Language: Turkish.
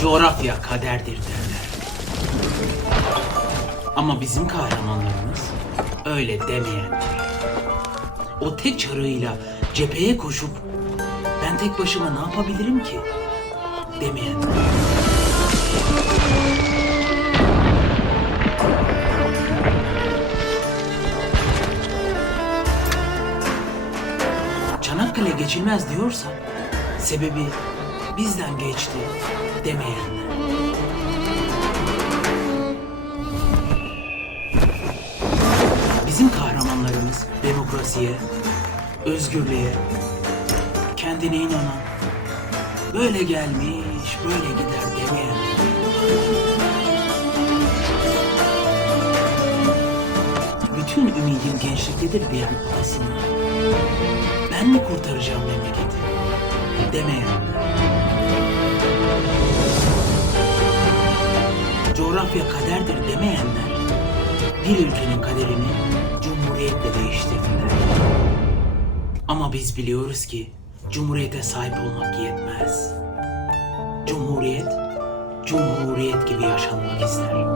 Coğrafya kaderdir derler. Ama bizim kahramanlarımız öyle demeyen. O tek çarığıyla cepheye koşup ben tek başıma ne yapabilirim ki demeyenler. Çanakkale geçilmez diyorsa sebebi bizden geçti demeyenler. Bizim kahramanlarımız demokrasiye, özgürlüğe, kendine inanan, böyle gelmiş, böyle gider demeyenler. Bütün ümidim gençliktedir diyen aslında ben mi kurtaracağım memleketi demeyenler. Coğrafya kaderdir demeyenler bir ülkenin kaderini cumhuriyetle değiştirdiler. Ama biz biliyoruz ki cumhuriyete sahip olmak yetmez. Cumhuriyet, cumhuriyet gibi yaşanmak ister.